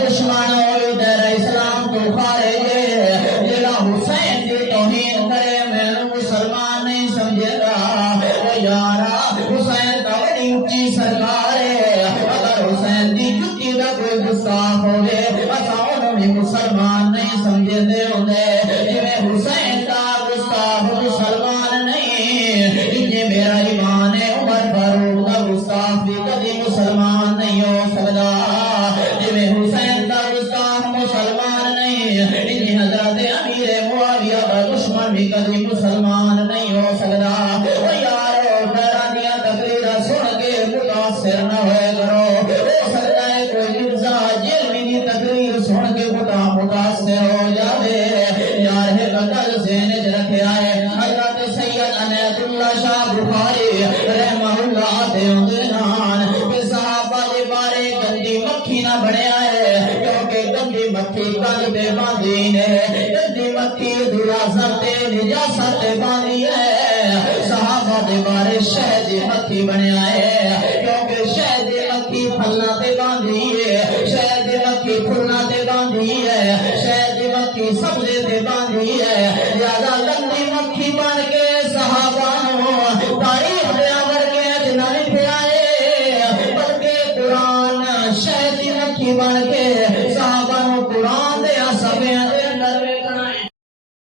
دشمن ہوئی دیر اسلام تو خارج جڑا حسین دی توہین کرے مینوں مسلمان نہیں سمجھے گا او یارا حسین دا بڑی اونچی سرکار ہے اگر حسین دی جتی دا کوئی گستاخ ہوئے اساں انہوں بھی مسلمان نہیں سمجھے دے ہوندے جویں حسین دا گستاخ مسلمان نہیں یہ میرا ایمان ہے عمر فاروق دا گستاخ بھی کبھی مسلمان نہیں ہو سکتا جویں حسین دا گستاخ مسلمان نہیں یہ حضرت امیر معاویہ دا دشمن بھی کبھی مسلمان نہیں ہو سکتا او یارو ڈرا دیا تقریرا سن کے متاثر نہ ہوئے کرو ہو سکتا ہے کوئی مرزا جیلوی کی تقریر سن کے متاثر ہو جاوے یار ہے قدر ذہن وچ رکھیا ہے حضرت سید عنایت اللہ شاہ بخاری رحمہ اللہ دے نان کہ صحابہ دے بارے گندی مکھی نہ بنیا ہے کیونکہ گندی مکھی کل پہ باندھی ہے گندی مکھی دراصل تے نجاست تے باندھی ہے صحابہ دے بارے شہد مکھی بنیا ہے کیونکہ شہد مکھی پھلنا تے باندھی ہے شہد مکھی پھلنا تے باندھی ہے شہد مکھی سبزے تے باندھی ہے